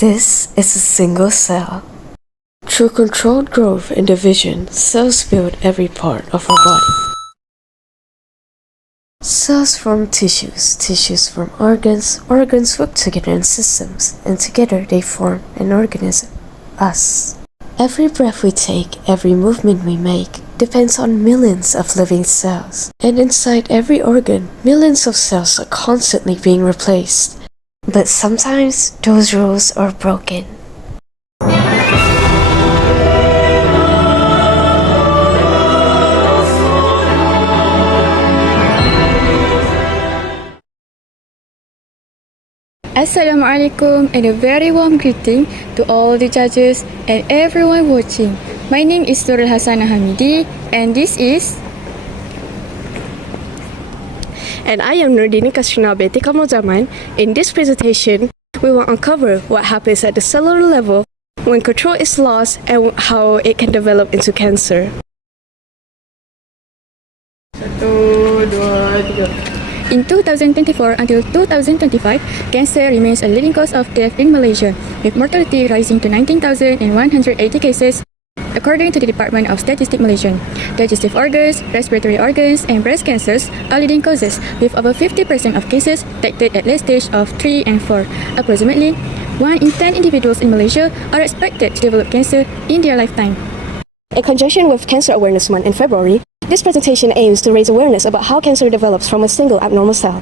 This is a single cell. Through controlled growth and division, cells build every part of our body. Cells form tissues, tissues form organs, organs work together in systems, and together they form an organism, us. Every breath we take, every movement we make, depends on millions of living cells. And inside every organ, millions of cells are constantly being replaced. But sometimes, those rules are broken. Assalamualaikum and a very warm greeting to all the judges and everyone watching. My name is Nurul Hasanah Hamidi and this is... And I am Nurdini Kasrina Beti Kamal Zaman. In this presentation, we will uncover what happens at the cellular level when control is lost and how it can develop into cancer. 1, 2, 3. In 2024 until 2025, cancer remains a leading cause of death in Malaysia, with mortality rising to 19,180 cases, according to the Department of Statistics Malaysia. Digestive organs, respiratory organs, and breast cancers are leading causes, with over 50% of cases detected at late stage of 3 and 4. Approximately 1 in 10 individuals in Malaysia are expected to develop cancer in their lifetime. In conjunction with Cancer Awareness Month in February, this presentation aims to raise awareness about how cancer develops from a single abnormal cell.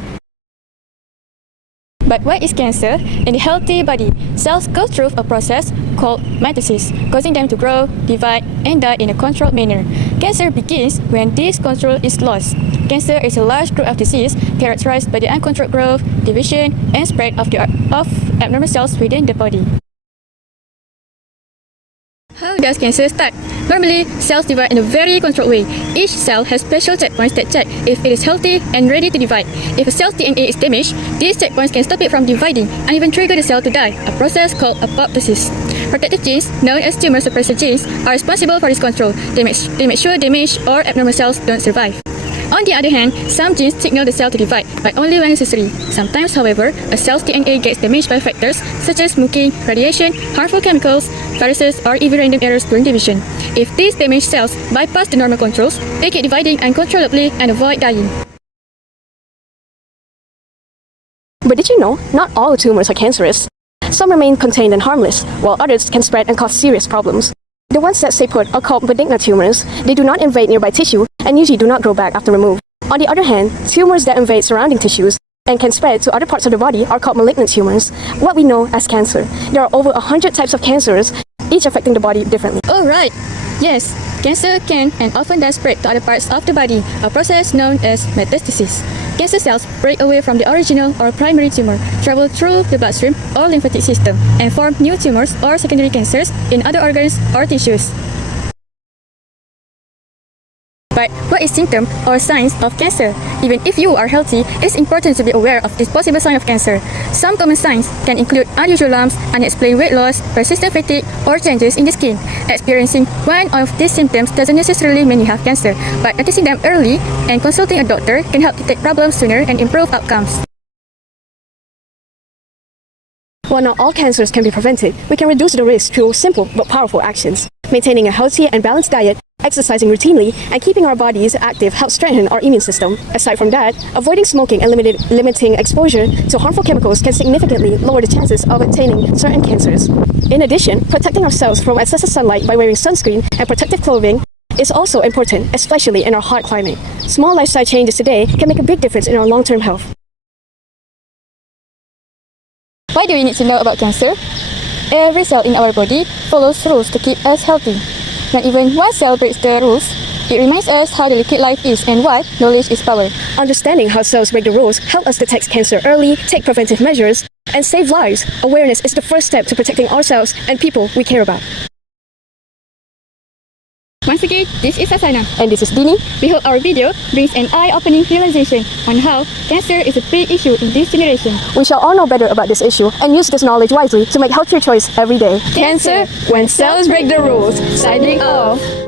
But what is cancer? In the healthy body, cells go through a process called mitosis, causing them to grow, divide, and die in a controlled manner. Cancer begins when this control is lost. Cancer is a large group of disease characterized by the uncontrolled growth, division, and spread of abnormal cells within the body. How does cancer start? Normally, cells divide in a very controlled way. Each cell has special checkpoints that check if it is healthy and ready to divide. If a cell's DNA is damaged, these checkpoints can stop it from dividing and even trigger the cell to die, a process called apoptosis. Protective genes, known as tumor suppressor genes, are responsible for this control. They make sure damaged or abnormal cells don't survive. On the other hand, some genes signal the cell to divide, but only when necessary. Sometimes, however, a cell's DNA gets damaged by factors such as smoking, radiation, harmful chemicals, viruses, or even random errors during division. If these damaged cells bypass the normal controls, they keep dividing uncontrollably and avoid dying. But did you know, not all tumors are cancerous? Some remain contained and harmless, while others can spread and cause serious problems. The ones that stay put are called benign tumors. They do not invade nearby tissue and usually do not grow back after removal. On the other hand, tumors that invade surrounding tissues and can spread to other parts of the body are called malignant tumors, what we know as cancer. There are over 100 types of cancers, each affecting the body differently. Oh right! Yes, cancer can and often does spread to other parts of the body, a process known as metastasis. Cancer cells break away from the original or primary tumor, travel through the bloodstream or lymphatic system, and form new tumors or secondary cancers in other organs or tissues. But what is symptom or signs of cancer? Even if you are healthy, it's important to be aware of this possible sign of cancer. Some common signs can include unusual lumps, unexplained weight loss, persistent fatigue, or changes in the skin. Experiencing one of these symptoms doesn't necessarily mean you have cancer, but noticing them early and consulting a doctor can help detect problems sooner and improve outcomes. While not all cancers can be prevented, we can reduce the risk through simple but powerful actions. Maintaining a healthy and balanced diet, exercising routinely, and keeping our bodies active helps strengthen our immune system. Aside from that, avoiding smoking and limiting exposure to harmful chemicals can significantly lower the chances of attaining certain cancers. In addition, protecting ourselves from excessive sunlight by wearing sunscreen and protective clothing is also important, especially in our hot climate. Small lifestyle changes today can make a big difference in our long-term health. Why do we need to know about cancer? Every cell in our body follows rules to keep us healthy. Not even one cell breaks the rules. It reminds us how delicate life is and why knowledge is power. Understanding how cells break the rules help us detect cancer early, take preventive measures, and save lives. Awareness is the first step to protecting ourselves and people we care about. Once again, this is Asana. And this is Dini. We hope our video brings an eye-opening realization on how cancer is a big issue in this generation. We shall all know better about this issue and use this knowledge wisely to make healthier choice every day. Cancer, when cells break the rules. Signing off.